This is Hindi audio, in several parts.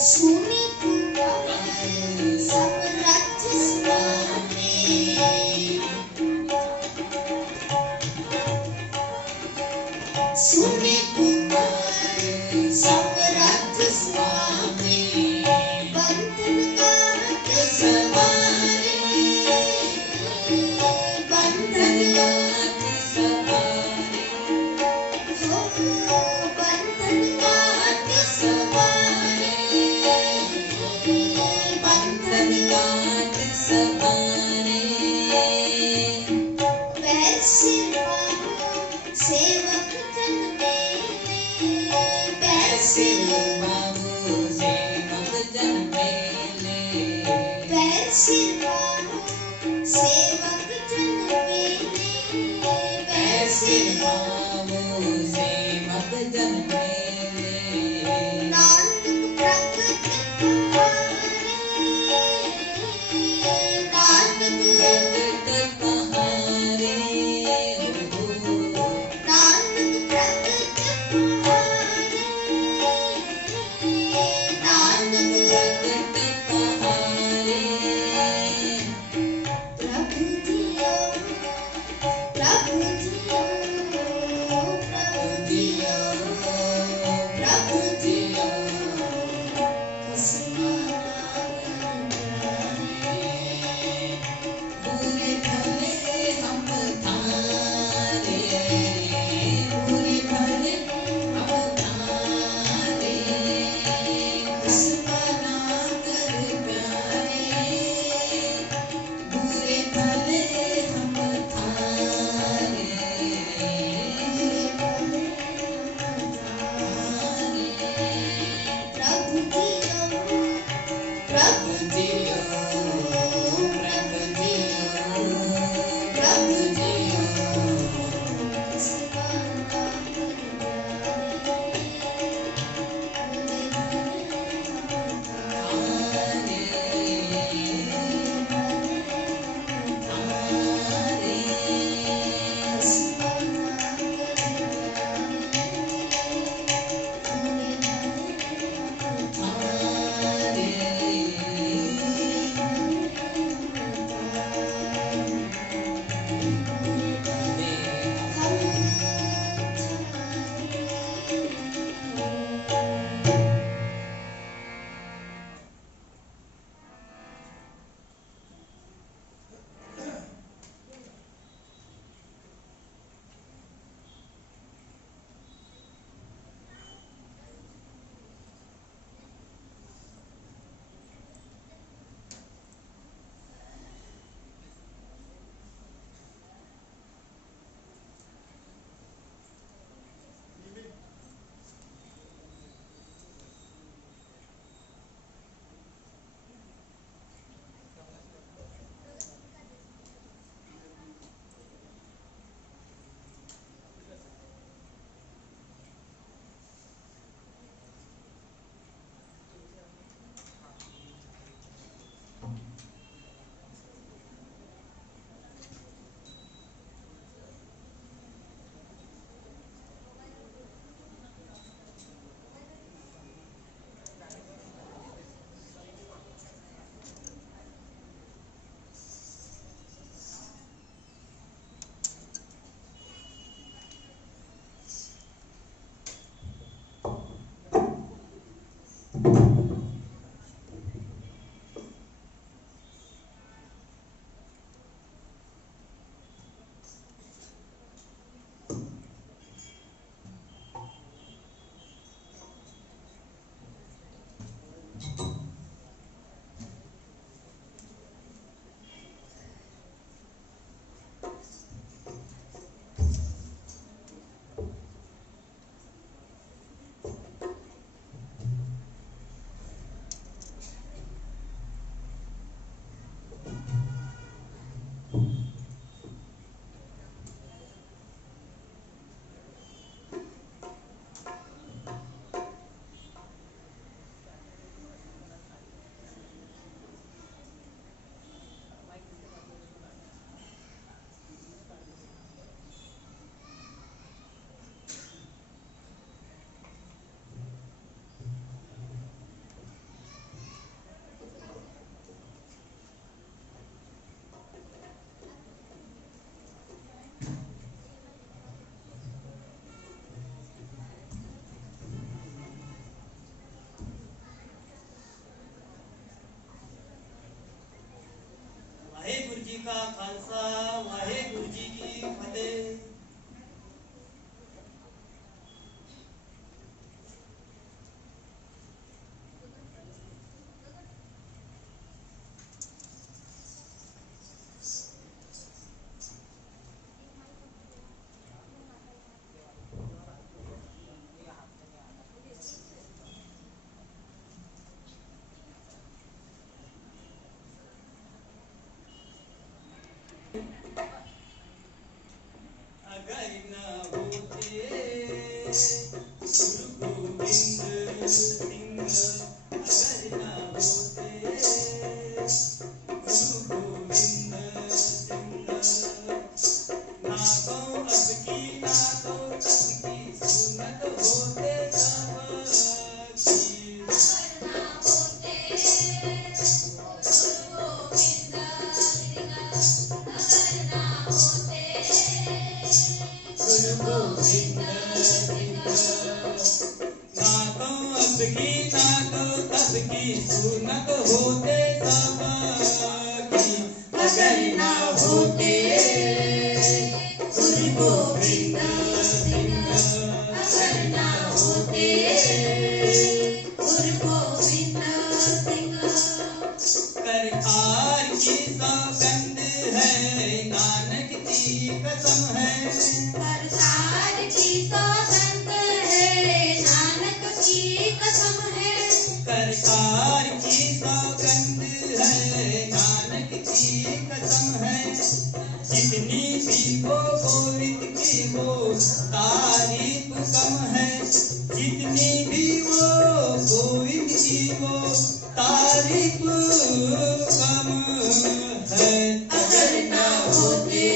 सुनी पुकार सब राज्य स्वामी, सुनी पुकार सब राज्य स्वामी, बंधन काट सवारे, बंधन काट सवारे, हो बंधन काट सवारे, का खालसा वाहेगुरु जी की फतेह। अगर न होते गुरु गोविंद सिंह, अगर न होते गुरु गोविंद सिंह, ना तो अब की ना तो तब की सुनत होते सबकी। गुरु गोविंद सिंह, ना तो अब की ना तो तब की सुनत होते सबकी। अगर ना होते गुरु गोविंद सिंह, अगर ना होते गुरु गोविंद सिंह, करतार की सौगंध है नानक की कसम है। करतार की सौगंध है नानक की कसम है। करतार की सौगंध है नानक की कसम है। जितनी भी हो गोविंद की वो तारीफ कम है। जितनी भी वो गोविंद की वो तारीफ कम है। अगर ना होते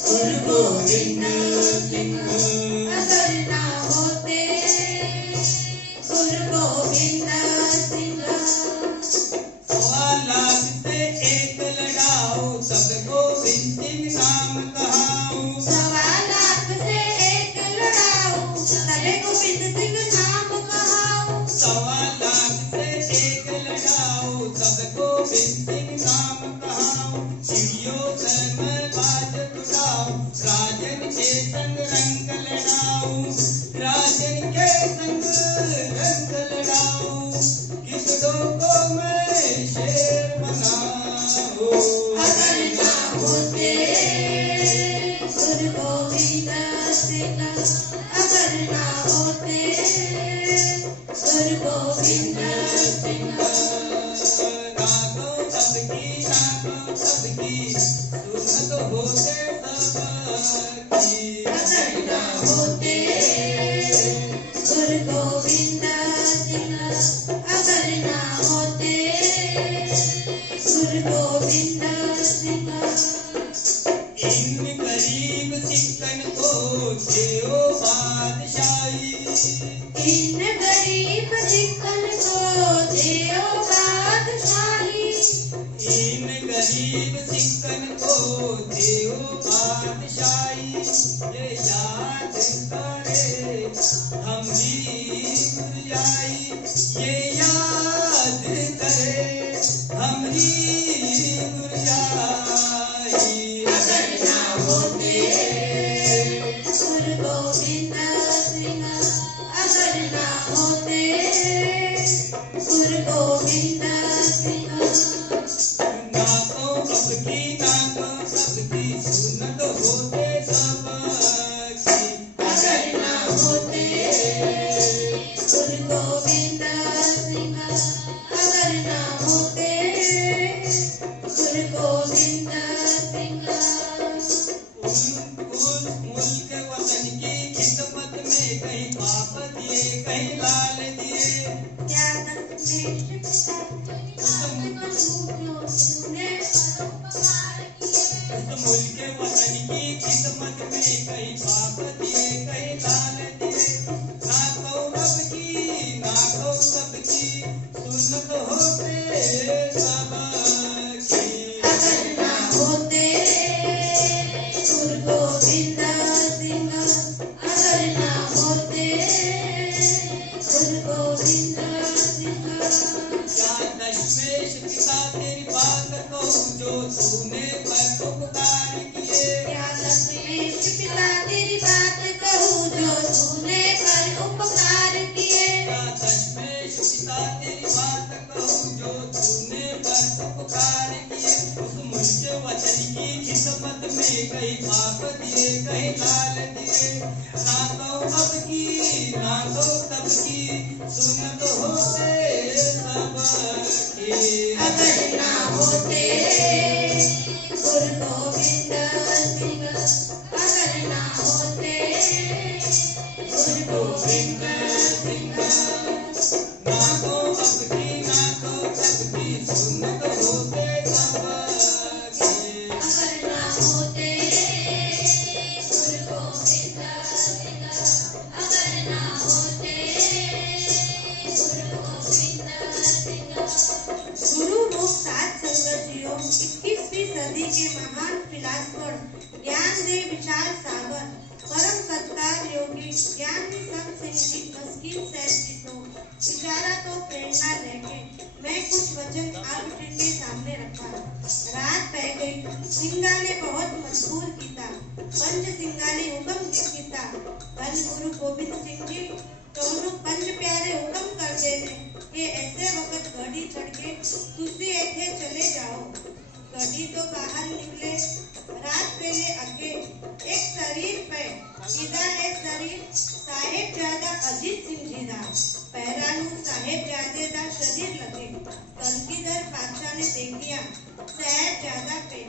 गुरु गोविंद सिंह, अगर ना होते गुरु गोविंद सिंह, 1.25 लाख से एक लड़ाओ सब गोविंद सिंह नाम कहाऊं। 1.25 लाख से एक लड़ाऊं सब गोविंद सिंह नाम कहाऊं। 1.25 लाख से एक लड़ाओ सब गोविंद सिंह नाम कहाऊं। चिड़ियों से मैं बाज उड़ाऊं, राजन के संग रंग लड़ाऊं। राजन के संग रंग लड़ाऊं, गिद्धों को मैं शेर बनाऊं। अगर ना होते गुरु गोविंद सिंह, अगर ना होते गुरु गोविंद सिंह, ना तो सबकी ना तो सबकी सुनत होते सबकी। अगर ना होते गुरु गोविंद सिंह, अगर ना होते गुरु गोविंद सिंह, इन गरीब सिक्कन को देओ बादशाही। इन गरीब सिक्कन को देओ बादशाही। इन गरीब सिक्कन को देओ बादशाही। ये याद करे हमरी गुरियाई, ये याद करे हमरी गुरियाई। अगर ना होते गुरु गोविंद सिंह, अगर ना होते गुरु गोविंद सिंह, ना तो अब की ना तो सबकी सुनत होते सबकी। अगर ना होते गुरु गोविंद सिंह, अगर ना होते गुरु गोविंद सिंह, उन मुल्क वतन की खिदमत में कहीं पाप दिए कहीं लाल दिए। क्या दशमेश पिता आपका सूर्यो तूने परोपकार किए। उस मुल्क वतन की खिदमत में कहीं पाप दिए कहीं लाल दिए। ना तो अब की ना तो सबकी सुनत होते सबकी। अगर ना होते गुरु गोविंद सिंह, अगर ना होते गुरु गोविंद सिंह, क्या दशमेश पिता तेरी बात को जो जो तूने पर उपकार किए। क्या दशमेश पिता तेरी बात कहूँ जो तूने पर उपकार किए। क्या दशमेश पिता तेरी बात कहूँ जो तूने पर उपकार किए। उस मुझके वचन की खिदमत में कई पाप दिए कई लाल दिए। ना कहूँ अब की ना कहूँ तब की सुनत होते सबकी। अगर ना होते गुरु गोविंद सिंह, अगर ना होते गुरु गोविंद सिंह, ना कहूँ अब की ना कहूँ तब की सुनत होते सबकी। अगर ना होते गुरु गोविंद सिंह, अगर ना होते गुरु गोविंद सिंह। गुरु रूप सात संगतियों 21वीं सदी के महान फिलासफर ज्ञान देव विशाल सागर परम सत्कार योगी ज्ञानी संत सिंह जी मस्किन सैन जी तो विचारा तो प्रेरणा लेके मैं कुछ वचन आप के सामने रखा। रात पै गई सिंगा ने बहुत मजबूर किया पंच सिंगा ने हुक्म किया धन गुरु गोविंद सिंह जी दोनों पंच प्यारे हुक्म कर देने कि ऐसे वक्त गाड़ी चढ़ के तुसी ऐसे चले जाओ। गाड़ी तो बाहर निकले रात पहले अगे एक शरीर पे सीधा है शरीर साहेबजादा अजीत सिंह जी दा पहरानू साहेबजादे दा शरीर लगे। कलगीधर बादशाह ने देखिया साहेबजादा पे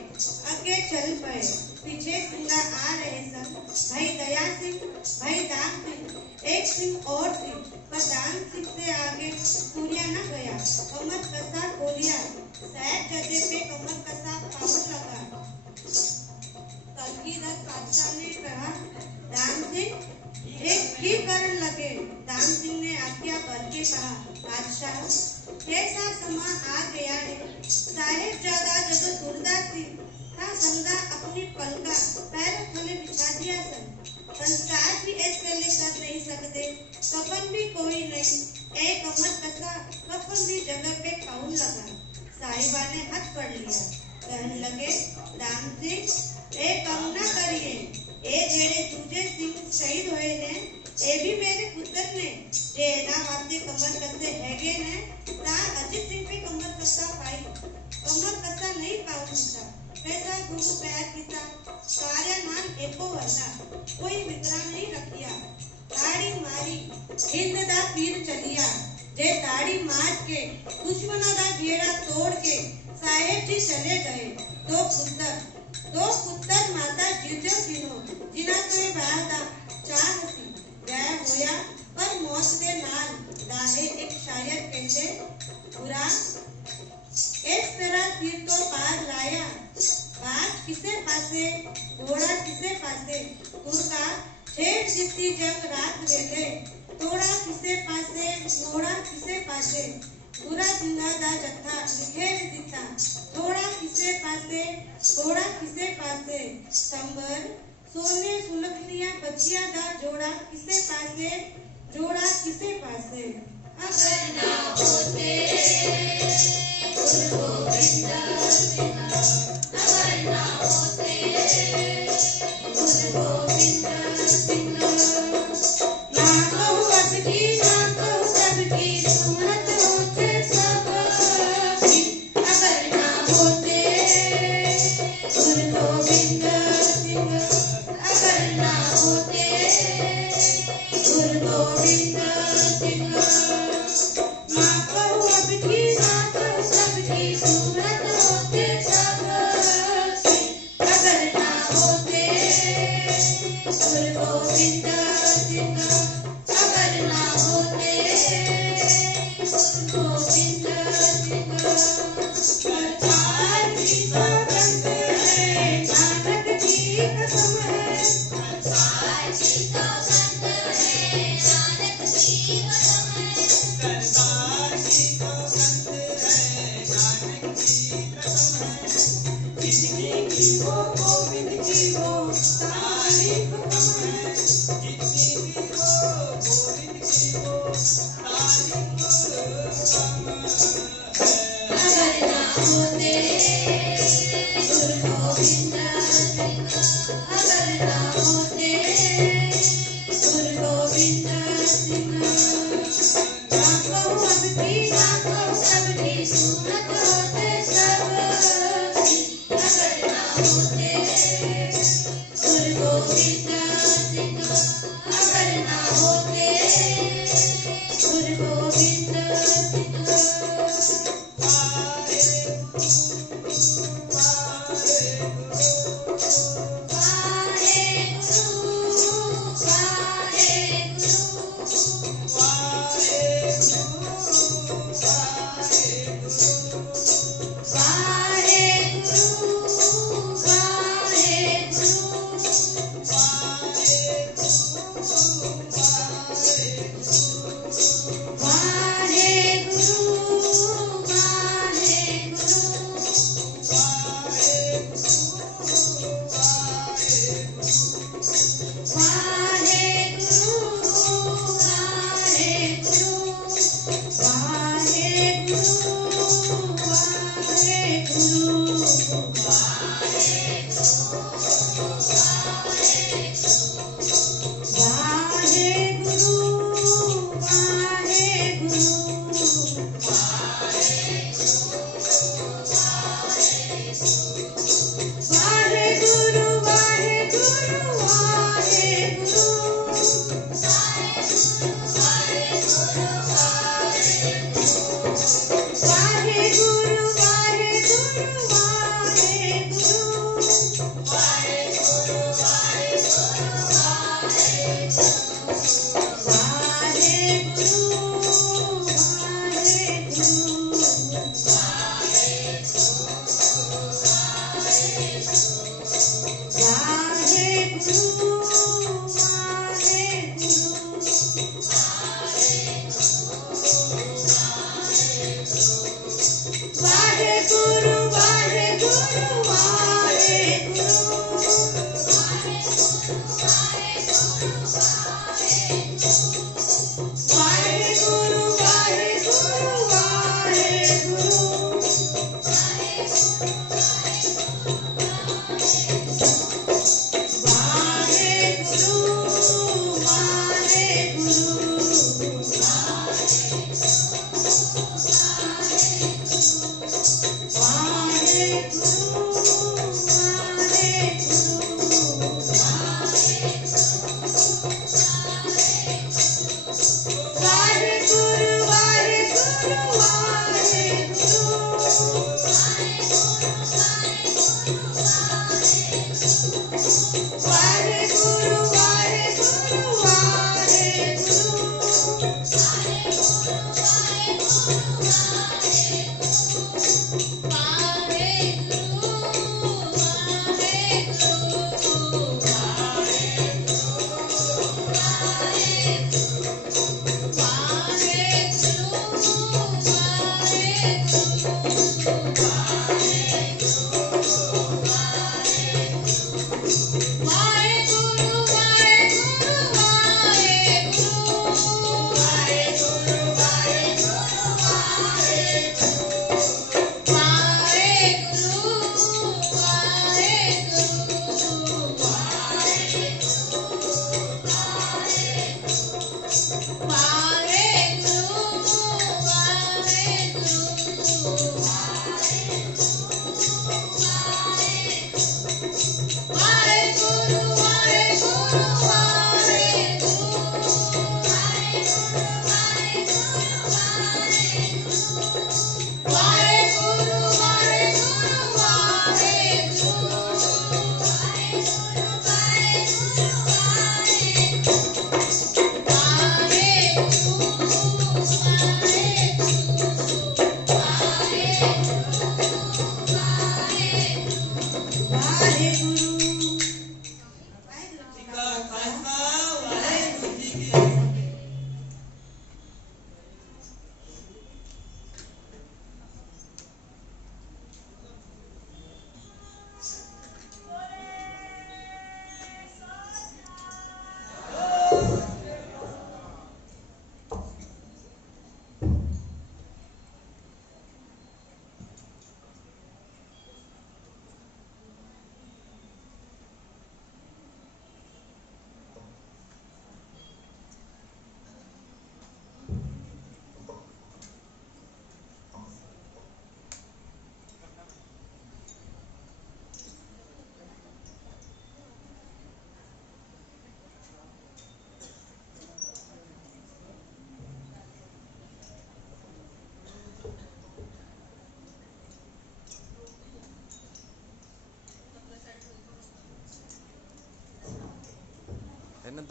अगे चल पे पीछे सिंगा आ रहे सन भाई दया सिंह भाई दाम सिंह एक सिंह और थी पर दाम सिंह से आगे सूर्या न गया। कमर कसा खोलिया साहेबजादे पे कमर कसा पाउट लगा। कलगीधर बादशाह ने कहा दाम सिंह एक की करन लगे। दाम सिंह ने आज्ञा करके कहा बादशाह ऐसा समा आ गया है साहेबजादा जब दुर्दा थी था संगा अपनी पलका पैरों थले बिछा दिया सन। संस्कार भी ऐसे पहले कर नहीं सकते कफन भी कोई नहीं एक कमर कसा कफन भी जगह पे पाउन लगा। साहिबा ने हाथ पकड़ लिया कहने लगे दाम सिंह ए कम ना करिए ए जेड़े दूजे सिंह शहीद हुए ने ए भी मेरे पुत्र ने जे ना वास्ते कमर कसे हैगे ने ता अजीत सिंह पे कमर कसा पाई कमर कसा नहीं पाऊंगा। पैसा गुरु पैर पिता कार्य मान एको वरना कोई विग्रह नहीं रखिया। ताड़ी मारी हिंद दा पीर चलिया जे ताड़ी मार के दुश्मनों दा घेरा तोड़ के साहेब जी चले गए। दो पुत्र माता जिरजो दिनो जिना तो बाह दा चाह सी वह होया पर मौत दे नाल दाहे एक शायर कहते बुरा इस तरह तीर तो पार लाया बात किसे पासे घोड़ा किसे पासे तुरका छेड़ जितनी जंग रात वेले तोड़ा किसे पासे घोड़ा किसे पासे बुरा जिंदा दा जत्था लिखेर दिता थोड़ा किसे पासे घोड़ा किसे पासे संबर सोने सुलखनिया बचिया दा जोड़ा किसे पासे जोड़ा किसे पासे। अगर ना होते गुरु गोविंद सिंह, अगर ना होते गुरु गोविंद सिंह, ना कहूँ अब की ना कहूँ तब की सुमत होते सबकी। अगर ना होते गुरु गोविंद सिंह, अगर ना होते गुरु गोविंद सिंह, ना कहूँ अब की ना कहूँ तब की ना कहूँ अब की ना कहूँ अब की सुनत होते सब अगर ना होते गुरु गोविंद सिंह अगर ना होते गुरु गोविंद सिंह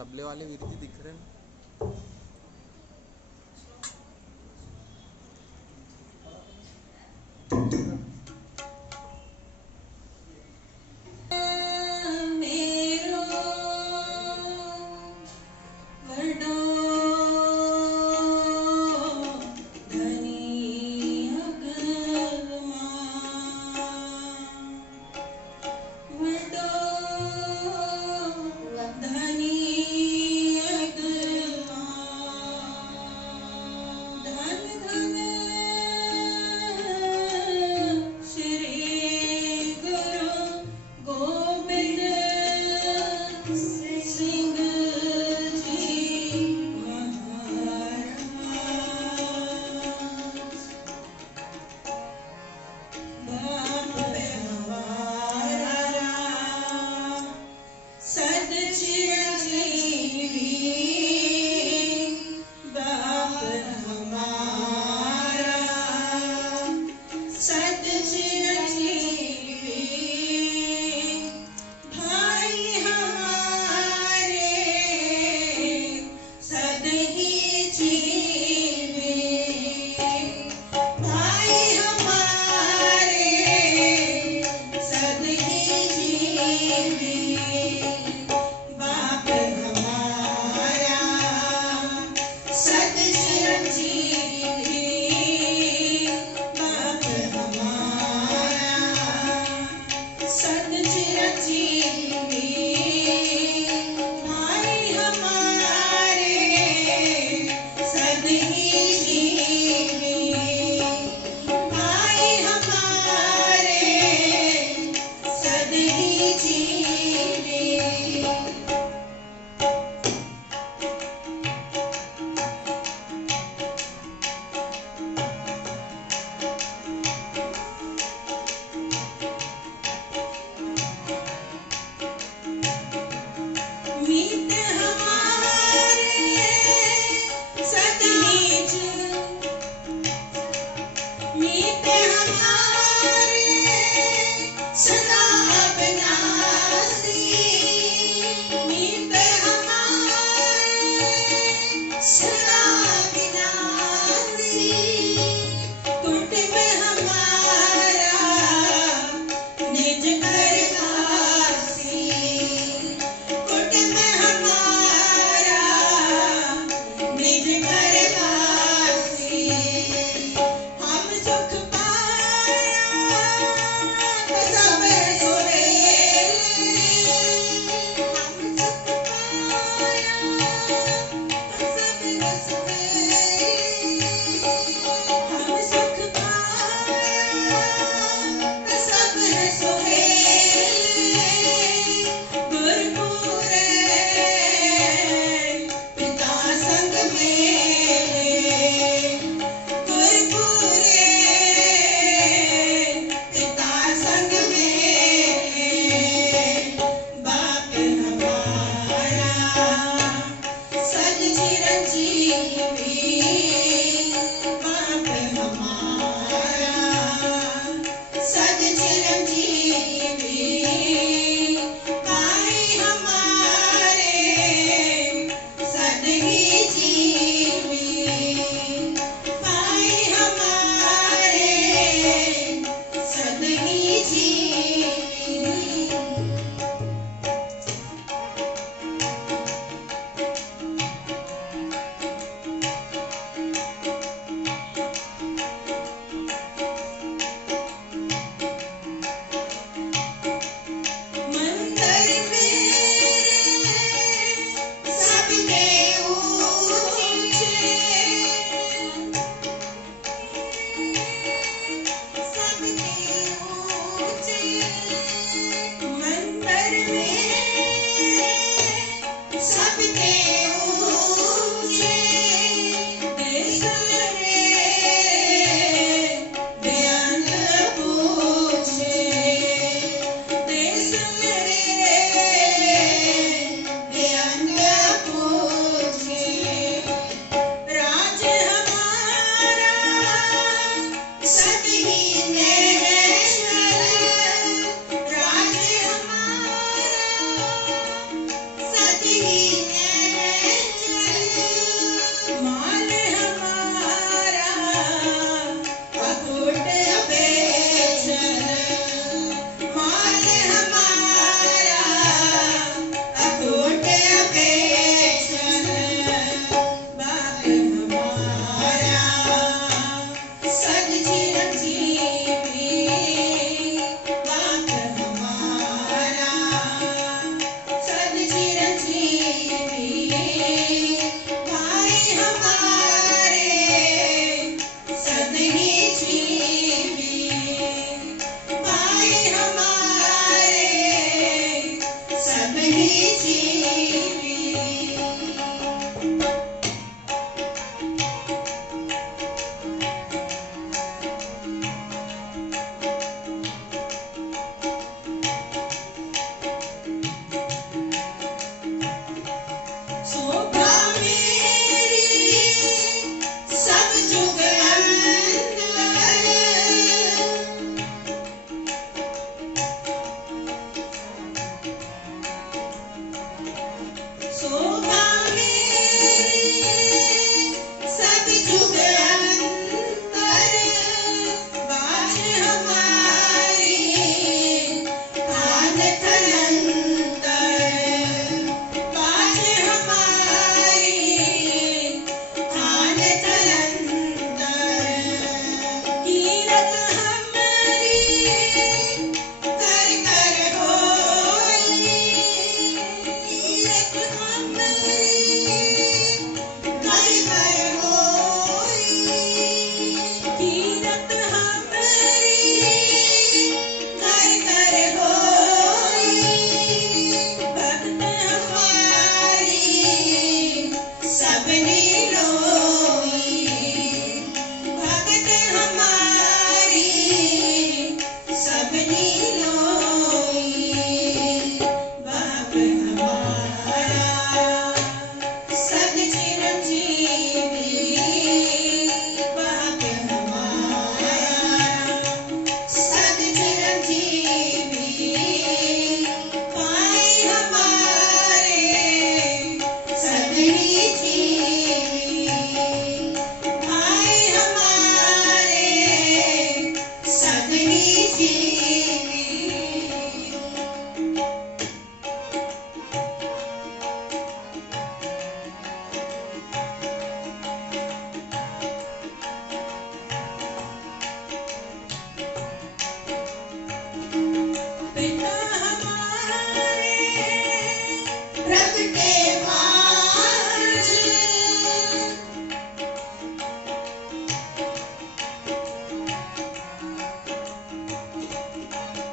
तबले वाले वीर जी दिख रहे हैं।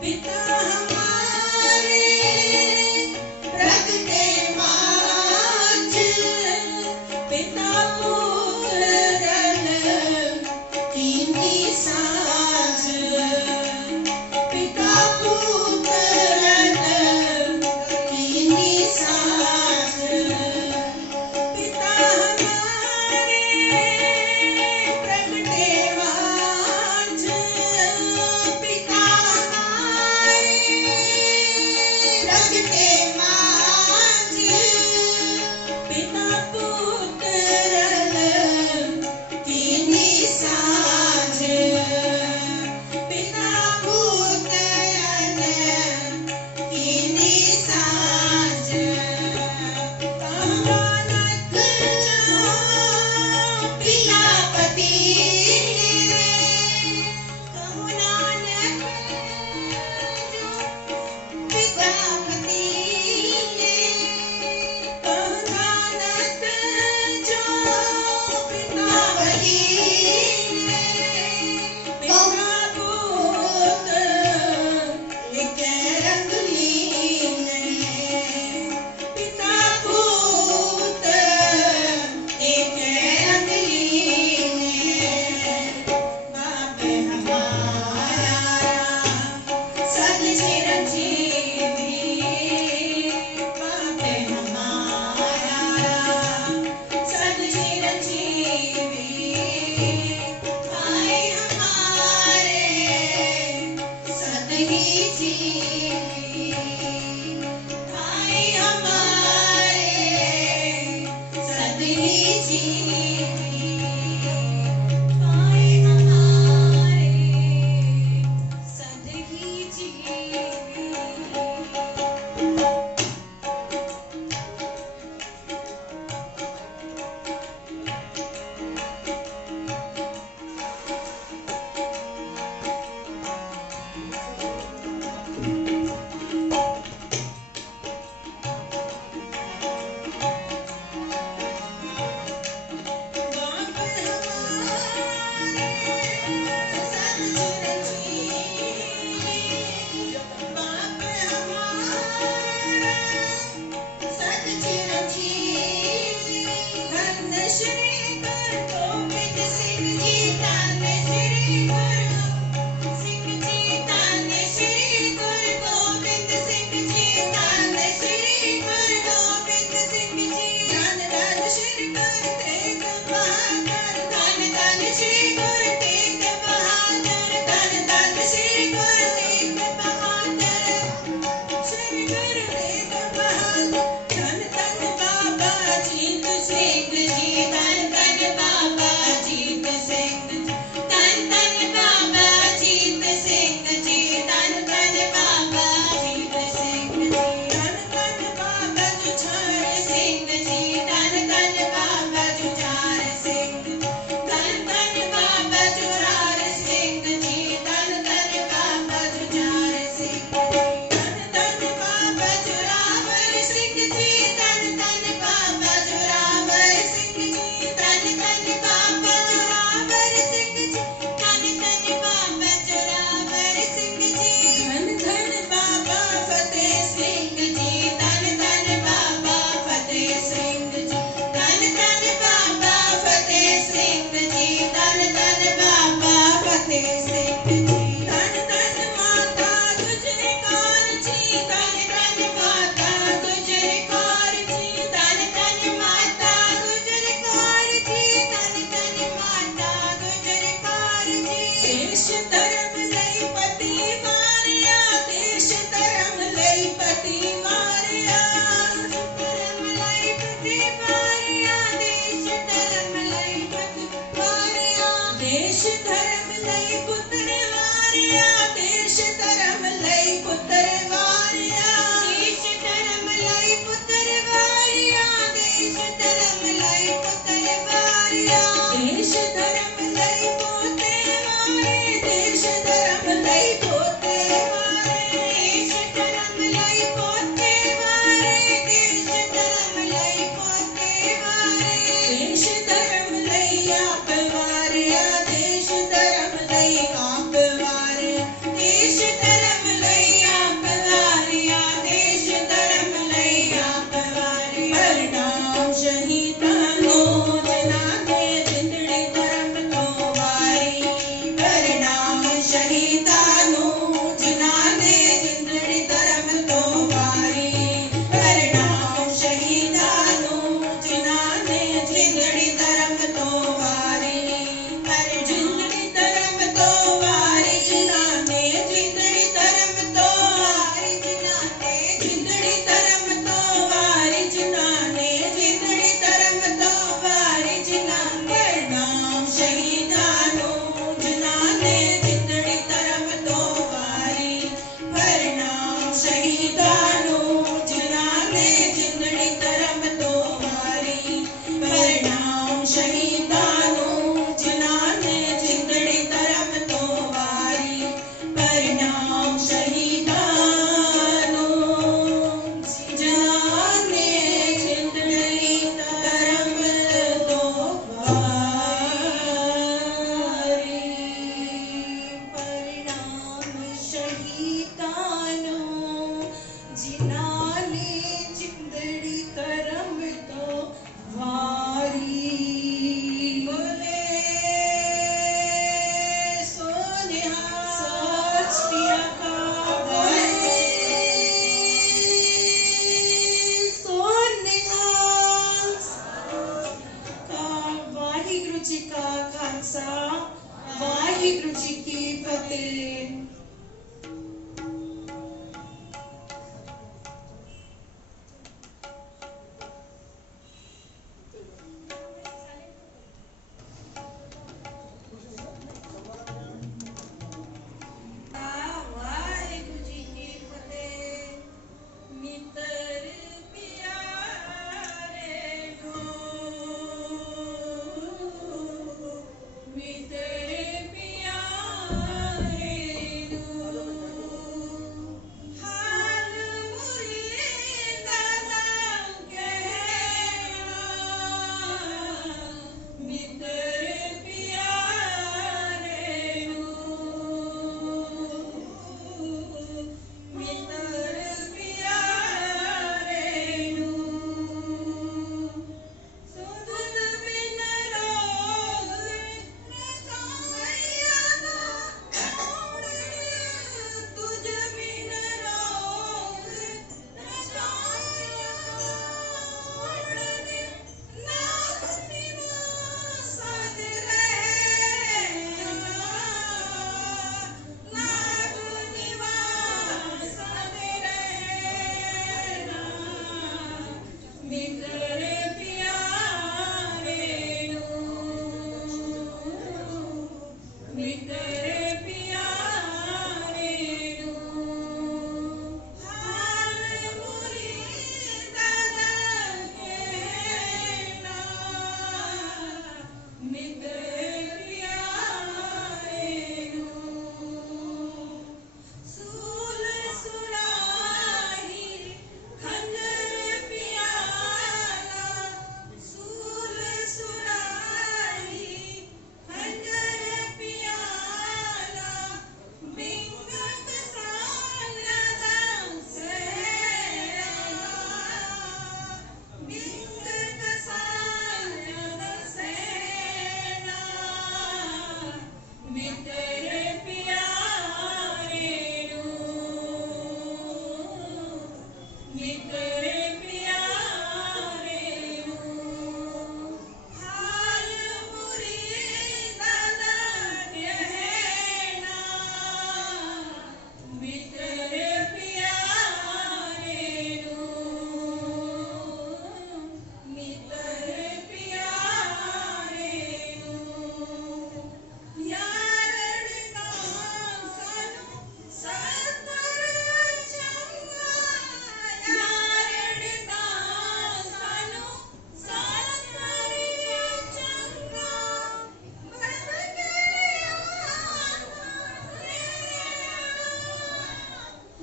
पिता हमारे प्रगटे माच पिता पुत्रन कीनी साज पिता पुत्रन कीनी साज पिता हमारे प्रगटे माच पिता हमारे प्रगटे माच पिता पुत्रन कीनी साज पिता पुत्रन कीनी साज कहानत जो पिलापति कहु नानक जो पितापति कहानत जो पितापति पिता पुत्र एक रंग लीने पिता पुत्र एक रंग लीने बाप हमारा सद चिरंजीवी बाप हमारा सद चिरंजीवी भाई हमारे सद ही जीवी भाई हमारे सद ही जीवी भाई हमारे सद ही जीवी बाप हमारे सद चिरंजीवी बाप हमारे सद चिरंजीवी धन श्री गुरु गोबिंद सिंह जी धन श्री गुरु सिंह जी धन श्री गुरु गोबिंद सिंह जी धन श्री गुरु गोबिंद सिंह जी धन धन श्री गुरु तेग बहादुर धन धन श्री गुरु तेग बहादुर धन धन श्री गुरु तेग बहादुर श्री गुरु तेग बहादुर धन धन बाबा जीत सिंह जी धन धन बाबा जीत सिंह जी धन धन बाबा जीत सिंह जी धन धन बाबा जीत सिंह जी धन धन बाबा जुझार सिंह जी धन धन बाबा जुझार सिंह धन धन बाबा जुझार सिंह जी धन धन बाबा जुझार सिंह धन धन बाबा जुरावर सिंह जी धन धन बाबा जुरावर सिंह जी धन धन बाबा जुरावर सिंह जी धन धन बाबा जुरावर सिंह जी धन धन बाबा फतेह सिंह जी धन धन बाबा फतेह सिंह जी धन धन बाबा फतेह सिंह जी धन धन बाबा फतेह सिंह जी धन धन माता गुजरी कौर जी धन धन माता गुजरी कौर जी धन धन माता गुजरी कौर जी धन धन माता गुजरी कौर जी देश धर्म लई पति मारिया देश धर्म लई पति मारिया धर्म लई पति मारिया देश धर्म लई पति मारिया देश धर्म लई पुत्र मारिया देश धर्म लई पुत्र मारिया देश धर्म लई पुत्र मारिया देश धर्म लई पुत्र मारिया देश धर्म लई पोते मारे देश धर्म लई पोते मारे देश धर्म लई पोते मारे देश धर्म लई पोते मारे देश धर्म लई आप मारिया देश धर्म लई आप वाहिगुरु जी की फतेह। वाहिगुरु जी की फतेह। मित्र प्यारे लो, मित्र प्यारे लो, हाल मुरीदा कहना, मित्र प्यारे लो, मित्र प्यारे लो, सुध बिन रोग रचाया ना तुझ बिन रोग रचाया नाथ निवास रहना, नाथ निवास रहना, मित्र प्यारे लो, मित्र प्यारे लो, हाल मुरीदा कहना, मित्र प्यारे लो, सूल सुराही खंजर प्याला, सूल सुराही खंजर प्याला, बिंगत सालदा सेना, बिंगत सालदा सेना, मित्र प्यारे लो, मित्र प्यारे लो, हाल मुरीदा कहना, मित्र प्यारे लो, मित्र प्यारे लो, यारण का सानू सतर चंगा, यारण का सानू सतर चंगा, भट के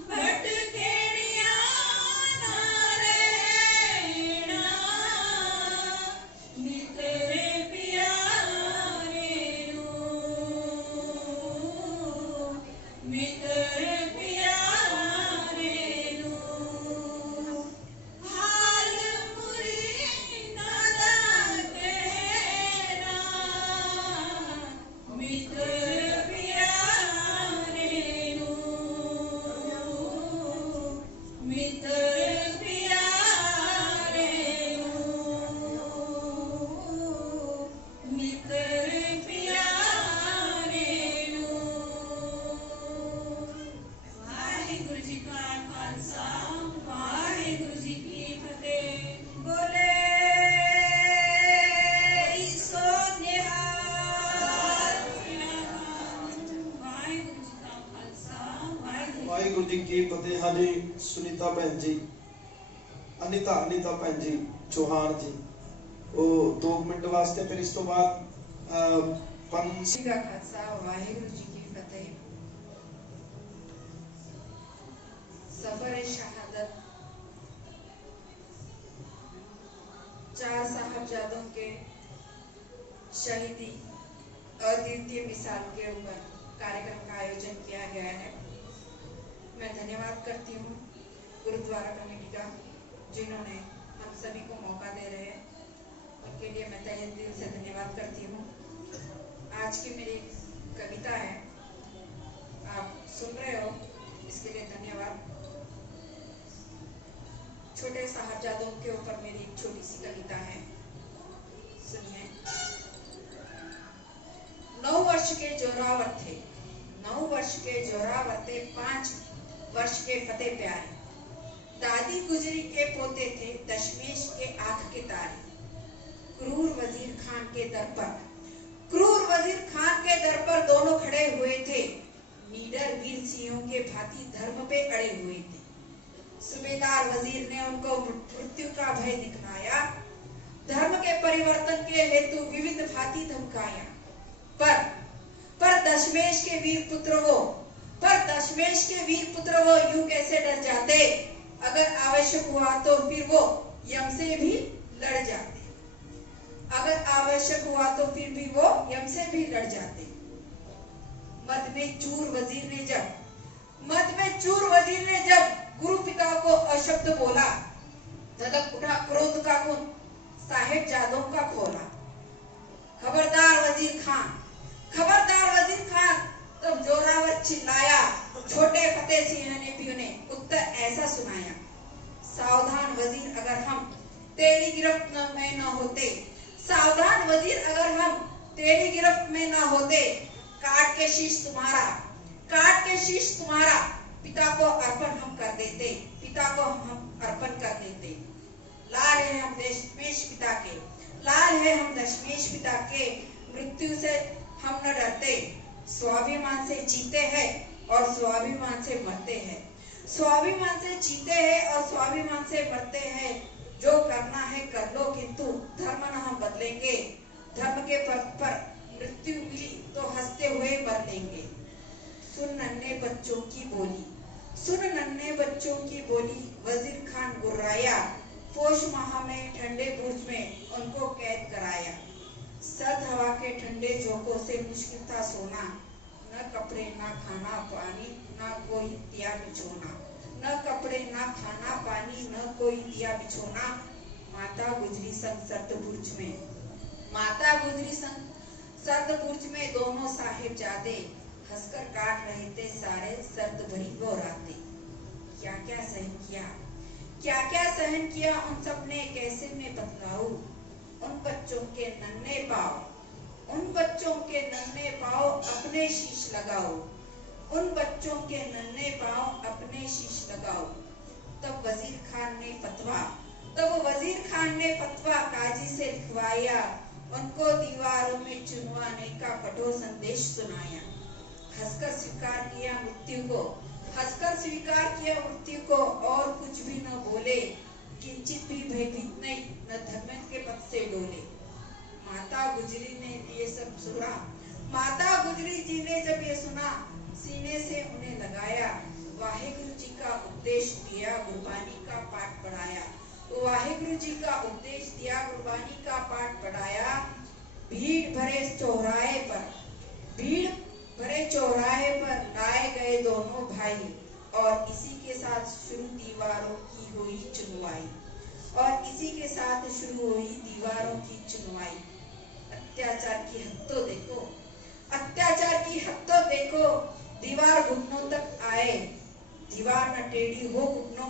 भट खेड़िया ना रहना, मित्र प्यारे लो, मित्र प्यारे लो, हाल मुरीदा कहना, मित्र प्यारे लो, मित्र प्यारे लो, मित्र प्यारे लो। वाहिगुरु जी का खालसा, वाहिगुरु जी की फतेह। बोले सो निहाल। वाहिगुरु जी का खालसा, वाहिगुरु जी की फतेह। हाँ जी, सुनीता भैन जी, अनिता भैन जी चौहान जी, वो 2 मिनट वास्ते, फिर इस तो बाद पंच जी का खालसा, वाहिगुरु जी की फतेह। सफर शहादत 4 साहबजादों के शहीदी अद्वितीय मिसाल के ऊपर कार्यक्रम का आयोजन किया गया है। मैं धन्यवाद करती हूँ गुरुद्वारा कमेटी का, जिन्होंने हम सभी को मौका दे रहे हैं, उनके लिए मैं तहे दिल से धन्यवाद करती हूँ। आज की मेरी कविता है, आप सुन रहे हो, इसके लिए धन्यवाद। छोटे साहबजादों के ऊपर मेरी एक छोटी सी कविता है, सुनिए। 9 वर्ष के जोरावर थे। 9 वर्ष के जोरावर थे 5 वर्ष के फतेह प्यारे। दादी गुजरी के पोते थे दशमेश के आंख के तारे। क्रूर वजीर खान के दर पर, क्रूर वजीर खान के दर पर दोनों खड़े हुए थे। नीडर वीर सिंहों के भांति धर्म पे अड़े हुए थे। सूबेदार वजीर ने उनको मृत्यु का भय दिखलाया, धर्म के परिवर्तन के हेतु विविध भांति धमकाया। पर दशमेश के वीर पुत्र वो यूं कैसे डर जाते? अगर आवश्यक हुआ तो फिर वो यम से भी लड़ जाते। अगर आवश्यक हुआ तो फिर भी वो यम से भी लड़ जाते। मद में चूर वजीर ने जब गुरु पिता को अशब्द बोला, धधक उठा क्रोध का खून साहेबजादों का खोला। खबरदार वजीर खान, तब जोरावर चिल्लाया। छोटे फतेह सिंह ने भी उन्हें उत्तर ऐसा सुनाया, सावधान वजीर अगर हम तेरी गिरफ्त में न होते, सावधान वजीर अगर हम तेरी गिरफ्त में न होते, काट के शीश तुम्हारा पिता को अर्पण हम कर देते। लाल है हम दशमेश पिता के मृत्यु से हम न डरते। स्वाभिमान से जीते हैं और स्वाभिमान से मरते हैं। स्वाभिमान से जीते हैं और स्वाभिमान से मरते हैं। जो करना है कर लो, किंतु धर्म न हम बदलेंगे। धर्म के पथ पर मृत्यु मिली तो हंसते हुए मर लेंगे। सुन नन्हे बच्चों की बोली, वजीर खान गुर्राया। पोष माह में ठंडे बुर्ज में उनको कैद कराया। सर्द हवा के ठंडे झोंकों से मुश्किल था सोना। न कपड़े न खाना पानी न कोई दिया बिछोना। न कपड़े न खाना पानी न कोई दिया बिछोना। माता गुजरी संग सर्द बुर्ज में दोनों साहिबजादे हंसकर काट रहे थे सारे सर्द भरी वो रातें। क्या क्या सहन किया उन सब ने, कैसे मैं बतलाऊं? उन बच्चों के नन्हे पाँव अपने शीश लगाओ। तब वजीर खान ने फतवा काजी से लिखवाया। उनको दीवारों में चुनवाने का कठोर संदेश सुनाया। हंसकर स्वीकार किया मृत्यु को और कुछ भी न बोले। किंचित भी भयभीत नहीं, न धर्म के पथ से डोले। माता गुजरी जी ने जब ये सुना, सीने से उन्हें लगाया। वाहेगुरु जी का उपदेश दिया, गुरबानी का पाठ पढ़ाया। भीड़ भरे चौराहे पर लाए गए दोनों भाई, और इसी के साथ शुरू दीवारों की हुई चुनवाई। अत्याचार की हद तो देखो। दीवार घुटनों तक आए। दीवार न टेढ़ी हो घुटनों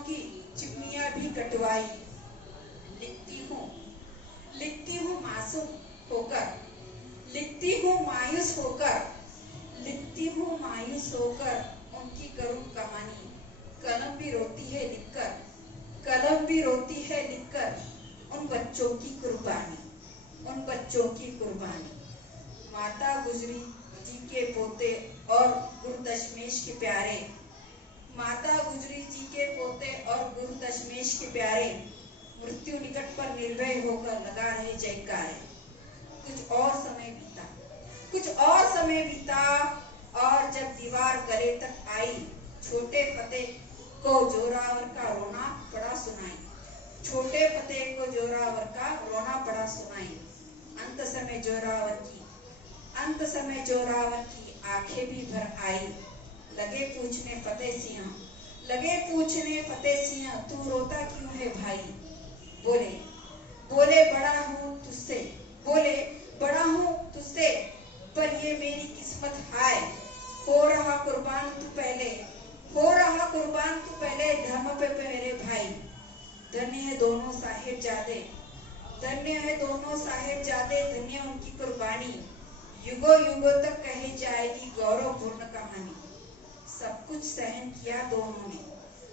की, चिमनियां भी कटवाई। लिखती हूँ मायूस होकर उनकी करूं कहानी। कलम भी रोती है लिखकर उन बच्चों की कुर्बानी। माता गुजरी जी के पोते और गुरु दशमेश के प्यारे मृत्यु निकट पर निर्भय होकर लगा रहे जयकारे। कुछ और समय बीता और जब दीवार गले तक आई, छोटे फतेह को जोरावर का रोना पड़ा सुनाई। अंत समय जोरावर की आंखें भी भर आई। लगे पूछने फतेह सिंह, तू रोता क्यों है भाई? बोले बड़ा हूँ तुझसे, पर ये मेरी किस्मत हाय। हो रहा कुर्बान तू पहले धर्म पे मेरे भाई। धन्य है दोनों साहिबजादे धन्य है दोनों साहिबजादे, धन्य उनकी कुर्बानी। युगों युगों तक कही जाएगी गौरवपूर्ण कहानी। सब कुछ सहन किया दोनों ने,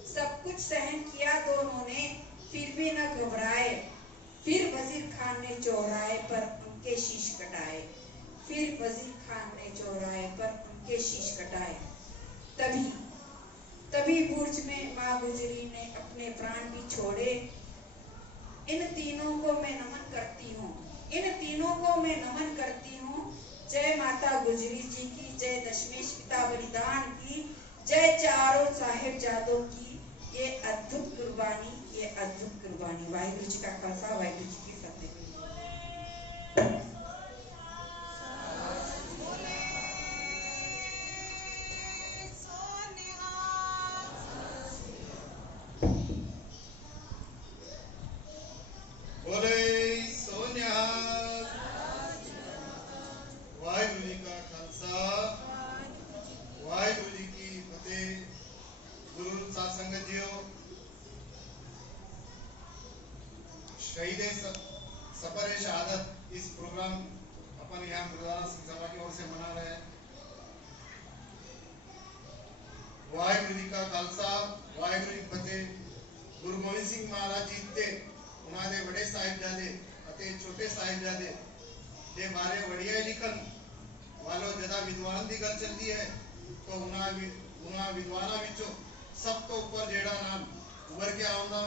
सब कुछ सहन किया दोनों ने, फिर भी न घबराए। फिर वजीर खान ने चौराहे पर उनके शीश कटाए, फिर वजीर खान ने चौराहे पर उनके शीश कटाए। तभी तभी बुर्ज में माँ गुजरी ने अपने प्राण भी छोड़े। इन तीनों को मैं नमन करती हूँ, इन तीनों को मैं नमन करती हूँ। जय माता गुजरी जी की, जय दशमेश पिता बलिदान की, जय चारों साहिबजादों की। ये अद्भुत कुर्बानी, ये अद्भुत कुर्बानी। वाहिगुरु जी का खालसा, वाहिगुरु जी की फतेह। बोले सोनिया। वाहिगुरु जी का खालसा, वाहिगुरु जी की फतेह। गुरु साध संगत जियो, शहीदे सफर शहादत इस प्रोग्राम अपन यहाँ गुरुद्वारा सिंह सभा की ओर से मना रहे हैं। वाहिगुरु जी का खालसा, वाहिगुरु जी की फतेह। गुरु गोबिंद सिंह महाराज जी ते उन्हों के बड़े साहिबजादे ਅਤੇ छोटे साहिबजादे ਦੇ ਬਾਰੇ ਵੜੀਆ ਲਿਖਣ वालों जदा विद्वान की गल चलती है तो उन्होंने विद्वानों विचों सब तो ऊपर जेड़ा नाम उभर के आउंदा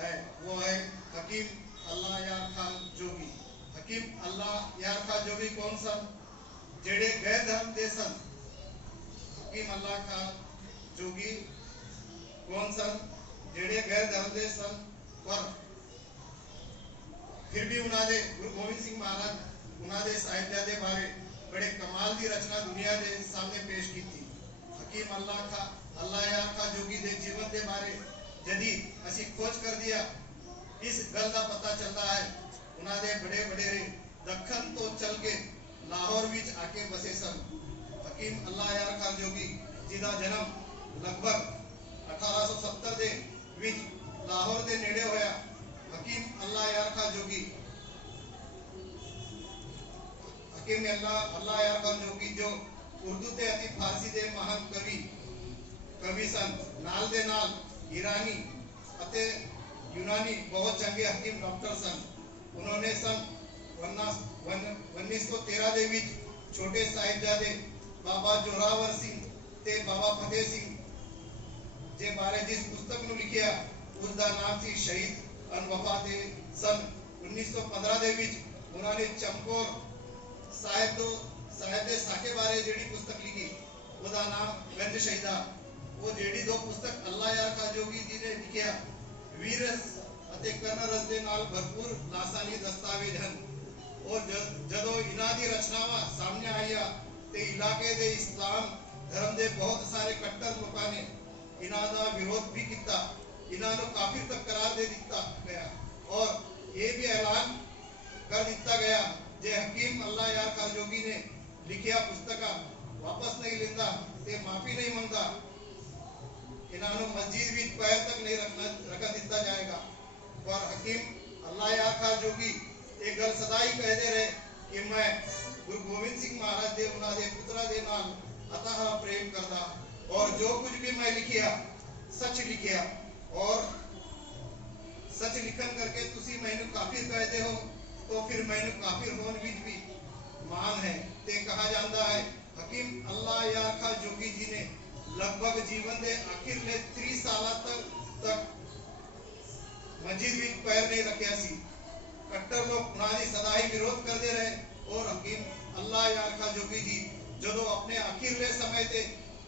है वो है हकीम अल्लाह यार खान जोगी। हकीम अल्लाह यार खान जोगी कौन सन? जेड़े गैर धर्म दे सन। हकीम अल्लाह खान जोगी कौन सन? जेड़े गैर धर्म दे सन, पर फिर भी उन्होंने गुरु गोबिंद सिंह महाराज उन्होंने साहिबजादे बारे बड़े कमाल की रचना दुनिया के सामने पेश की थी। हकीम अल्लाह यार खां जोगी के जीवन के बारे यदि असी खोज कर दिया, इस गल का पता चलता है उन्होंने बड़े बड़े दखन तो चल के लाहौर विच आके बसे सन। हकीम अल्लाह यार खां जोगी जिसका जन्म लगभग 1870 के विच लाहौर के नेड़े होया। हकीम अल्लाह यार खां जोगी हकीम अल्लाह यार खान जोगी जो उर्दू ते अति फारसी दे महान कवि सन, नाल दे नाल ईरानी अते यूनानी बहुत चंगे हकीम डॉक्टर सन। उन्होंने सन 1913 दे विच छोटे साहिबजादे बाबा जोरावर सिंह ते बाबा फतेह सिंह जे बारे जिस पुस्तक नु लिखिया उसका नाम सी शहीद अनवफा ते सन 1915 दे विच उन्होंने चमकोर साहिब दे साके बारे जेड़ी पुस्तक लिखी उसका नाम गंज शहीदा। वो जेड़ी दो पुस्तक अल्लाह यार खां जोगी जी ने लिखिया वीर अते कर्ण रस दे नाल भरपूर लासानी दस्तावेज हैं। और जदों इन्हां दी रचनावां सामने आईया ते इलाके दे इस्लाम धर्म दे बहुत सारे कट्टर लोगों ने इन्हां दा विरोध भी किया, इन्हां नूं काफिर तक करार दे दिता गया और ये भी ऐलान कर दिता गया जे हकीम अल्लाह यार खां जोगी ने लिखिया पुस्तक वापस नहीं लेंदा ते माफी नहीं मांगता, इन्होंने मस्जिद भी पैर तक नहीं रख दिता जाएगा। पर हकीम अल्लाह यार खां जोगी एक गल सदा ही कहते रहे कि मैं गुरु गोबिंद सिंह महाराज दे उन्होंने पुत्रा दे नाल अतः प्रेम करदा और जो कुछ भी मैं लिखिया सच लिखिया और सच लिखन करके तुसी मैनू काफिर कहते हो तो फिर मैनू काफिर होने विच भी मान है। ते कहा जाता है हकीम अल्लाह यार खां जोगी जी ने लगभग जीवन के आखिर में 30 साल तक मस्जिद में पैर नहीं रखा सी। कट्टर लोग उन्होंने सदा ही विरोध करते रहे और हकीम अल्लाह यार खां जोगी जी जो अपने आखिर समय ते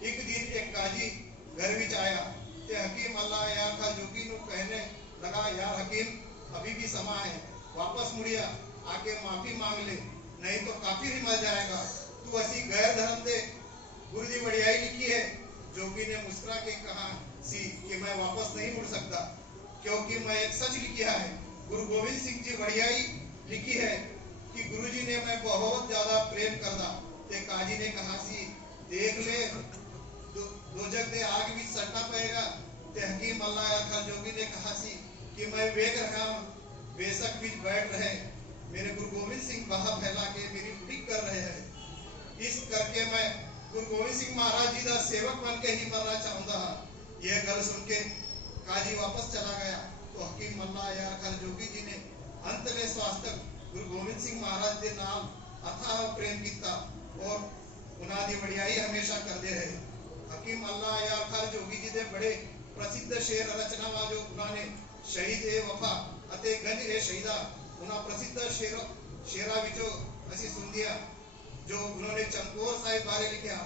एक दिन एक काजी घर विच आया ते हकीम अल्लाह यार खां जोगी नू कहने लगा, यार हकीम अभी भी समा है, वापस मुड़िया आके माफी मांग ले नहीं तो काफिर ही मर जाएगा। तू असी गैर धर्म दे गुरु जी वड़ियाई लिखी है। जोगी ने मुस्कुरा के कहा सी कि मैं वापस नहीं मुड़ सकता क्योंकि मैं एक सच लिखा है। गुरु गोबिंद सिंह जी वड़ियाई लिखी है कि गुरु जी ने मैं बहुत ज्यादा प्रेम करदा ते काजी ने कहा सी देख ले दोजख दे आग भी सड़ना पड़ेगा। ते हकीम अल्लाह यार खां जोगी ने कहा सी कि मैं वेख रहा हूं बेशक भी बैठ रहे, मेरे गुरु गोविंद सिंह बाहा फैला के मेरी उड़ीक कर रहे हैं। इस करके मैं गुरु गोविंद सिंह महाराज जी का सेवक बन के ही मरना चाहता हाँ। यह गल सुन के काजी वापस चला गया तो हकीम मल्ला यार खान जोगी जी ने अंत में स्वास्थ्य गुरु गोविंद सिंह महाराज के नाम अथाह प्रेम किया और उन्हां दी वडियाई हमेशा करते रहे। हकीम मल्ला यार खान जोगी जी के बड़े प्रसिद्ध शेर रचनावां जो उन्होंने शहीद ए वफा अते गंज ए शहीदा उन्हां प्रसिद्ध शेरा विचों असी सुन दिया जो उन्होंने चमकौर साहिब बारे लिखा।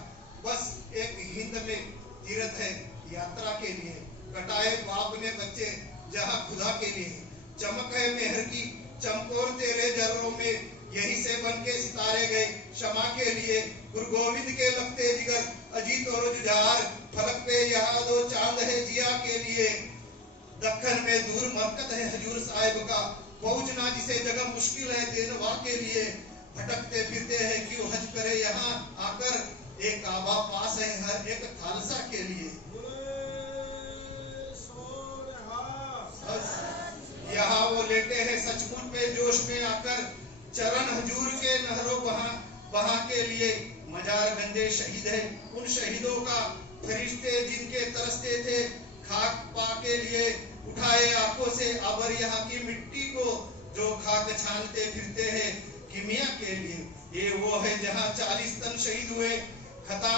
बस एक हिंद में तीर्थ है यात्रा के लिए, कटाए बाप ने बच्चे जहां खुदा के लिए, चमक है मेहर की चमकौर तेरे जर्रों में, यही से बन के सितारे गए क्षमा के लिए। गुरु गोविंद के लगते जिगर अजीत और जुझार, फलक पे यहाँ दो चांद है जिया के लिए। दक्कन में दूर मरकत है हजूर साहिब का, पहुंचना जिसे जगह मुश्किल है देनवा के लिए। भटकते फिरते हैं क्यों हज करे यहाँ आकर, एक काबा पास है हर एक खालसा के लिए। यहाँ वो लेटे हैं सचमुच में जोश में आकर, चरण हजूर के नहरों बहा के लिए। मजार गंजे शहीद है उन शहीदों का, फरिश्ते जिनके तरसते थे खाक पा के लिए। उठाए आंखों से आबर यहाँ की मिट्टी को, जो खाक छानते फिरते हैं किमिया के लिए। ये वो है जहाँ 40 तन शहीद हुए, खता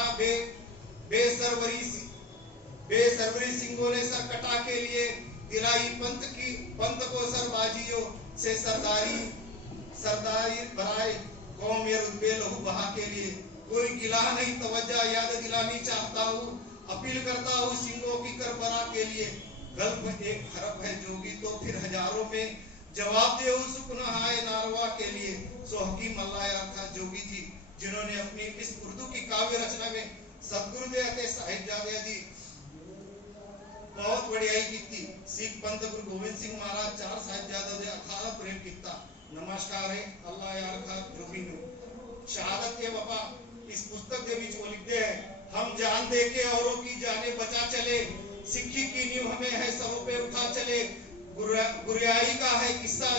बेसरवरी सिंगों ने सर कटा के लिए। दिलाई पंथ को सरबाजियों से सरदारी भराए, कौम ये रुतबे लहू बहा के लिए। कोई गिला नहीं तवज्जा याद दिलानी चाहता हूँ, अपील करता हूँ सिंगों की करबरा के लिए। गल्फ एक हरफ है जोगी तो फिर हजारों में, जवाब दे सुकनहाय नारवा के लिए। सो हकीम मल्ला यार खान जोगी जी जिन्होंने अपनी इस उर्दू की काव्य रचना में सतगुरुदेव साहिबजादे जी बहुत बढ़ियाई की थी। सिख पंथ गुरु गोविंद सिंह महाराज 4 साहिबजादों ने अथाह प्रेम किया। नमस्कार है अल्लाह यार खान जोगी ने शहादत के वफा इस पुस्तक के बीच वो लिखते हैं, हम जान दे के औरों की जाने बचा चले, सिक्खी की नींव हमें है सबों पे उठा चले। गुरियाई का है किस्सा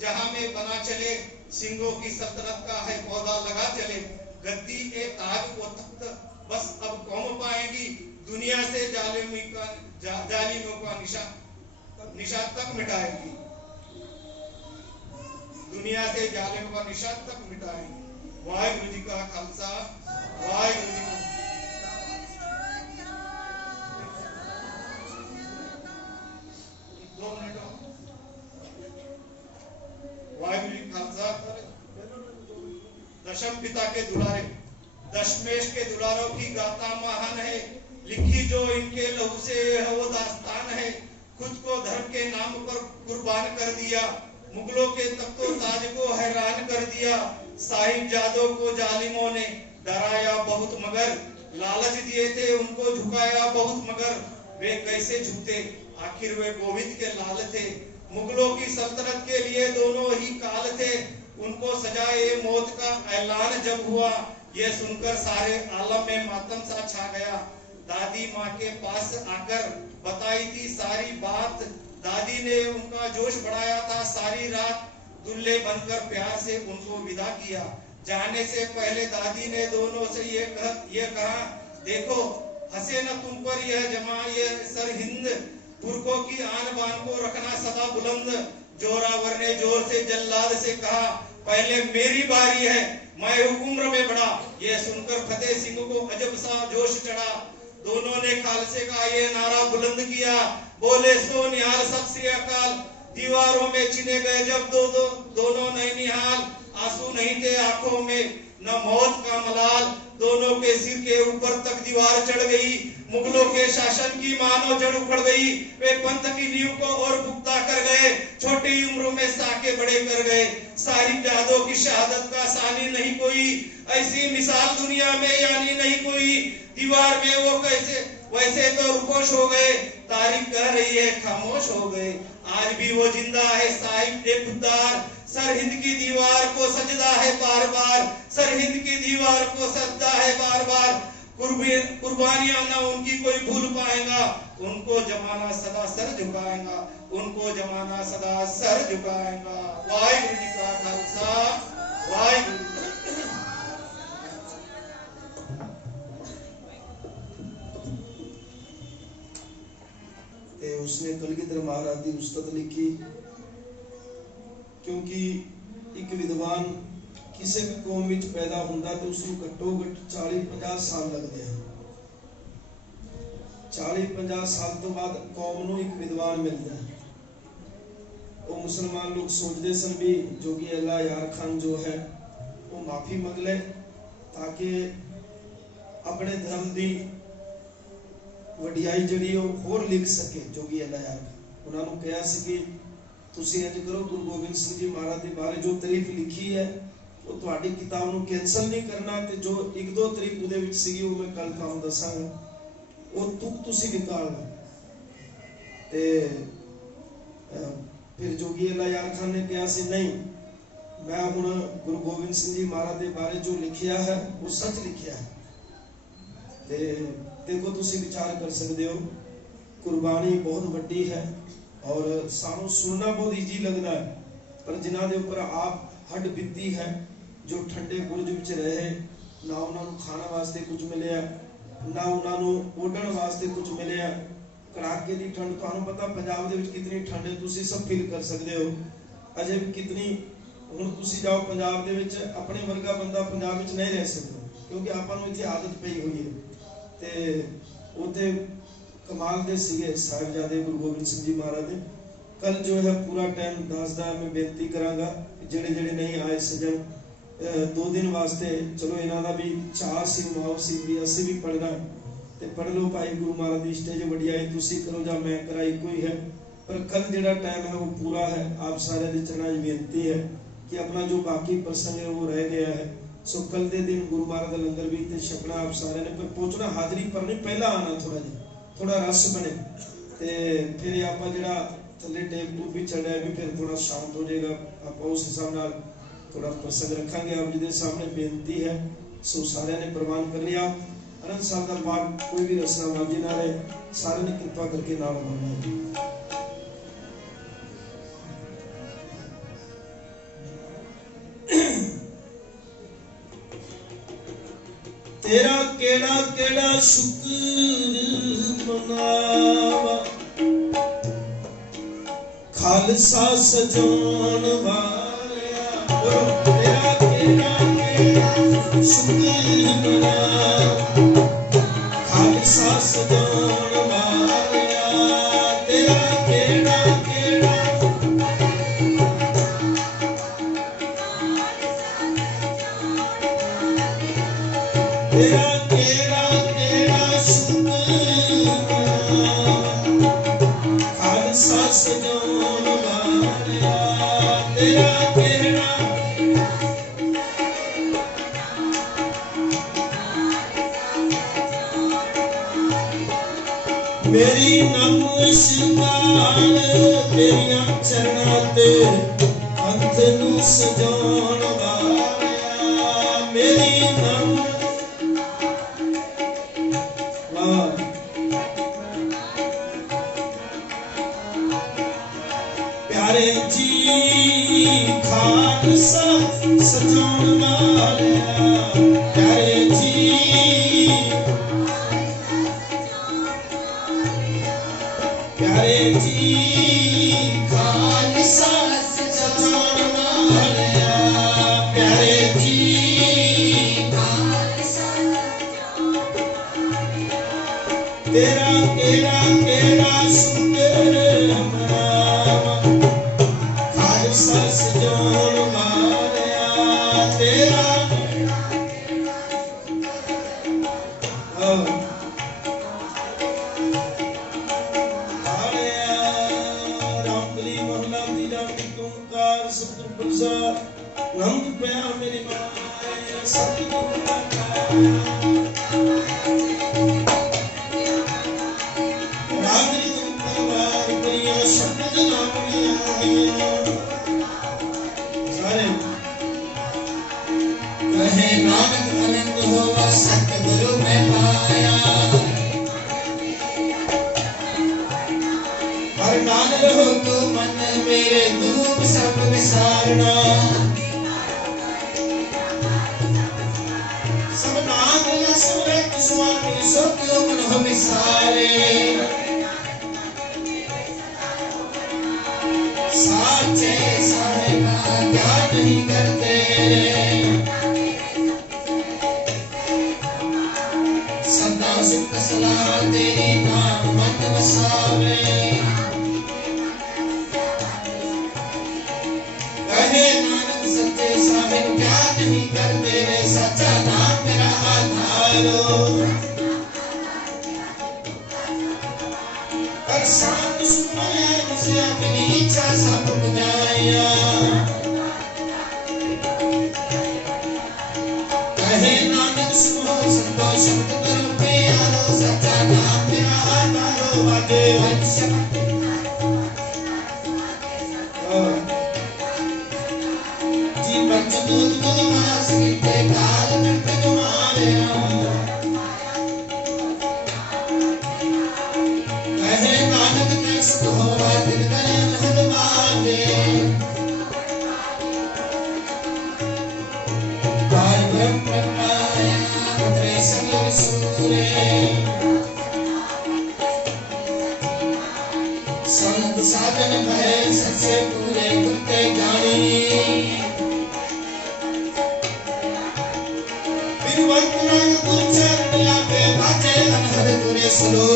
जहां में बना चले, सिंगों की सल्तनत का है पौधा लगा चले। गद्दी ए ताज को तख्त बस अब कौम पाएंगी, दुनिया से जालिमों का निशान तक मिटाएगी। दुनिया से जालिमों का निशान तक मिटाएगी। वाहिगुरु जी का खालसा, वाहिगुरु जी का दशम पिता के दुलारे, दशमेश के दुलारों की गाथा महान है, लिखी जो इनके लहू से है वो दास्तान है। खुद को धर्म के नाम पर कुर्बान कर दिया, मुगलों के तख्तो ताज को हैरान कर दिया। साहिबजादों को जालिमों ने डराया बहुत मगर, लालच दिए थे उनको झुकाया बहुत मगर। वे कैसे झुकते आखिर वे गोविंद के लाल थे, मुगलों की सल्तनत के लिए दोनों ही काल थे। उनको सजाए मौत का ऐलान जब हुआ, ये सुनकर सारे आलम में मातम सा छा गया। दादी माँ के पास आकर बताई थी सारी बात, दादी ने उनका जोश बढ़ाया था सारी रात। दुल्हे बनकर प्यार से उनको विदा किया, जाने से पहले दादी ने दोनों से ये कहा, देखो हंसे न तुम पर यह जमा ये सर हिंद, पुरखों की आन बान को रखना सदा बुलंद। जोरावर ने जोर से जल्लाद से कहा, पहले मेरी बारी है, मैं हूं उम्र में बड़ा। ये सुनकर फतेह सिंह को अजब सा जोश चढ़ा, दोनों ने खालसे का ये नारा बुलंद किया, बोले सो निहाल सत श्री अकाल। दीवारों में चिने गए जब दोनों नैनिहाल, आंसू नहीं थे आंखों में न मौत का मलाल। दोनों के सिर के ऊपर तक दीवार चढ़ गई, मुगलों के शासन की मानो जड़ उखड़ गई। वे पंथ की नींव को और पुख्ता कर गए, छोटी उम्र में साके बड़े कर गए। साहिबजादों की शहादत का सानी नहीं कोई, ऐसी मिसाल दुनिया में यानी नहीं कोई। दीवार में वो कैसे वैसे तो रुपोश हो गए, तारीख कह रही है खामोश हो गए। आज भी वो जिंदा है साहिब ए खुदार, सरहिंद की दीवार को सजदा है बार बार, सरहिंद की दीवार को सजदा है बार बार। कुर्बानियां ना उनकी कोई भूल पाएगा। उनको जमाना सदा सर झुकाएगा, उनको जमाना सदा सर झुकाएगा। वाहिगुरु जी का खालसा, वाहिगुरु जी की फतेह। ਤੇ ਉਸਨੇ ਕਲਗੀਧਰ ਮਹਾਰਾਜ ਦੀ ਉਸਤਤ ਲਿਖੀ, ਕਿਉਂਕਿ ਇੱਕ ਵਿਦਵਾਨ ਕਿਸੇ ਵੀ ਕੌਮ ਵਿੱਚ ਪੈਦਾ ਹੁੰਦਾ ਤੇ ਉਸ ਨੂੰ ਘੱਟੋ ਘੱਟ 40-50 ਸਾਲ ਲੱਗਦੇ ਹਨ। 40-50 ਸਾਲ ਤੋਂ ਬਾਅਦ ਕੌਮ ਨੂੰ ਇੱਕ ਵਿਦਵਾਨ ਮਿਲਦਾ ਹੈ। ਉਹ ਮੁਸਲਮਾਨ ਲੋਕ ਸੋਚਦੇ ਸਨ ਵੀ ਜੋਗੀ ਅੱਲਾ ਯਾਰ ਖਾਨ ਜੋ ਹੈ ਉਹ ਮਾਫੀ ਮੰਗ ਲੈ ਤਾਂ ਕਿ ਆਪਣੇ ਧਰਮ ਦੀ ਵਡਿਆਈ ਜਿਹੜੀ ਉਹ ਹੋਰ ਲਿਖ ਸਕੇ। ਜੋਗੀ ਅੱਲਾ ਯਾਰ ਉਹਨਾਂ ਨੂੰ ਕਿਹਾ ਸੀ ਕਿ ਤੁਸੀਂ ਇੰਜ ਕਰੋ, ਗੁਰੂ ਗੋਬਿੰਦ ਸਿੰਘ ਜੀ ਮਹਾਰਾਜ ਦੇ ਬਾਰੇ ਜੋ ਤਾਰੀਫ ਲਿਖੀ ਹੈ ਉਹ ਤੁਹਾਡੀ ਕਿਤਾਬ ਨੂੰ ਕੈਂਸਲ ਨਹੀਂ ਕਰਨਾ, ਤੇ ਜੋ 1-2 ਤਾਰੀਫ ਉਹਦੇ ਵਿੱਚ ਸੀਗੀ ਉਹ ਮੈਂ ਕੱਲ ਤੁਹਾਨੂੰ ਦੱਸਾਂਗਾ, ਉਹ ਤੁਕ ਤੁਸੀਂ ਨਿਕਾਲਣਾ। ਤੇ ਫਿਰ ਜੋਗੀ ਅੱਲਾ ਯਾਰ ਖਾਨ ਨੇ ਕਿਹਾ ਸੀ ਨਹੀਂ, ਮੈਂ ਹੁਣ ਗੁਰੂ ਗੋਬਿੰਦ ਸਿੰਘ ਜੀ ਮਹਾਰਾਜ ਦੇ ਬਾਰੇ ਜੋ ਲਿਖਿਆ ਹੈ ਉਹ ਸੱਚ ਲਿਖਿਆ ਹੈ। ਤੇ देखो तुसी विचार कर सकते हो, कुर्बानी बहुत वड्डी है और सानू सुनना बहुत ईजी लगता है, पर जिन्हां दे उपर आप हड्ड बीती है, जो ठंडे बुर्ज विच रहे, ना उन्हां नूं खाना वास्ते कुछ मिलिया, ना उन्हां नूं ओढ़ण वास्ते कुछ मिलिया। कड़ाके दी ठंड, तुहानूं पता पंजाब दे विच कितनी ठंड है, तुसी सब फील कर सकते हो। अजे भी कितनी, हुण तुसी जाओ पंजाब दे विच, अपने वर्गा बंदा पंजाब विच नहीं रह सकदा, क्योंकि आपां नूं इत्थे आदत पई हुई है। ਤੇ ਉਹਦੇ ਕਮਾਲ ਦੇ ਸੀਗੇ ਸਾਹਿਬਜ਼ਾਦੇ ਗੁਰੂ ਗੋਬਿੰਦ ਸਿੰਘ ਜੀ ਮਹਾਰਾਜ ਦੇ। ਕੱਲ ਜੋ ਹੈ ਪੂਰਾ ਟਾਈਮ ਦੱਸਦਾ, ਮੈਂ ਬੇਨਤੀ ਕਰਾਂਗਾ ਜਿਹੜੇ ਨਹੀਂ ਆਏ ਸੱਜਣ 2 ਦਿਨ ਵਾਸਤੇ, ਚਲੋ ਇਹਨਾਂ ਦਾ ਵੀ ਚਾਅ ਸੀ, ਮਾਉ ਸੀ ਵੀ ਅਸੀਂ ਵੀ ਪੜ੍ਹਨਾ, ਤੇ ਪੜ੍ਹ ਲਓ ਭਾਈ। ਗੁਰੂ ਮਹਾਰਾਜ ਦੀ ਸਟੇਜ ਵਡਿਆਈ ਤੁਸੀਂ ਕਰੋ ਜਾਂ ਮੈਂ ਕਰਾਂ, ਇੱਕੋ ਹੀ ਹੈ। ਪਰ ਕੱਲ ਜਿਹੜਾ ਟਾਈਮ ਹੈ ਉਹ ਪੂਰਾ ਹੈ। ਆਪ ਸਾਰਿਆਂ ਦੇ ਚਰਨਾਂ 'ਚ ਬੇਨਤੀ ਹੈ ਕਿ ਆਪਣਾ ਜੋ ਬਾਕੀ ਪ੍ਰਸੰਗ ਹੈ ਉਹ ਰਹਿ ਗਿਆ ਹੈ। सो कल के दिन गुरु महाराज का लंगर भी ते छकना आप सारे ने, पर पहुंचना हाजरी पर नहीं, पहला आना थोड़ा रस बने, ते फिर आप जरा थले टेप टूप भी चढ़ा भी फिर थोड़ा शांत हो जाएगा। आप उस हिसाब नाल थोड़ा प्रसंग रखांगे। आप जी सामने बेनती है, सो सारे ने प्रवान कर लिया। आनंद साहब का पाठ कोई भी रसना मांझी ना रहे, सारे ने कृपा करके नाल बोलना। तेरा केड़ा केड़ा शुक्र मनावा, खालसा सजान वालिया। तेरा केड़ा केड़ा शुक्र मनावा, खालसा सजान वालिया। तेरा केड़ा केड़ा तेरा केड़ा केड़ा शुक्र खालसा सजान वालिया। तेरा केड़ा मेरी नमस्कार तेरिया चरणां ते हथ नूं सजान वालिया। मेरी प्यारे जी खालसा सजान वालिया। प्यारे जी प्यारे जी खालसा सजान वालिया। प्यारे जी तेरा केड़ा केड़ा शुक्र मनावा, खालसा सजान वालिया। तेरा रामकली मोहल्ला दीदा ओंकार सतगुर प्रसाद नंद पया मेरी माया सतगुर का रागरी तुमवार परिया शब्द नामिया सारे कहे नानक अनंत होवा सतगुरु में पाया। ਸੁਆਮੀ ਸੋ ਕਿਉ ਮਨ ਹੋ ਵਿਸਾਰੇ साचे साहिबा क्या नहीं करते सदा सुख सलाह तेरी नाम मन वसावे कहे नानक सच्चे साहिब क्या नहीं करते रे सच्चा नाम मेरा आधारो कर शांत सुनाया जिसे अपनी इच्छा सब बुझाया कहे नानक सुनो संतो शब्द करो प्यारो सच्चा नाम मेरा आधारो वादे जी पंच दूध गुरुवास के काल में तुम्हारे कहे नानक कैसे होवा दिन गए हनुमाने पार ब्रह्म माया उतरे सगल सूरे संत साधन भय सबसे पूरे कुत्ते जानी बिनवंत रंग गुरचरण लागे बाजे अनहद तुरे सुनो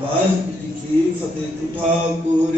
वाहिगुरु जी की फतेह ठाकुर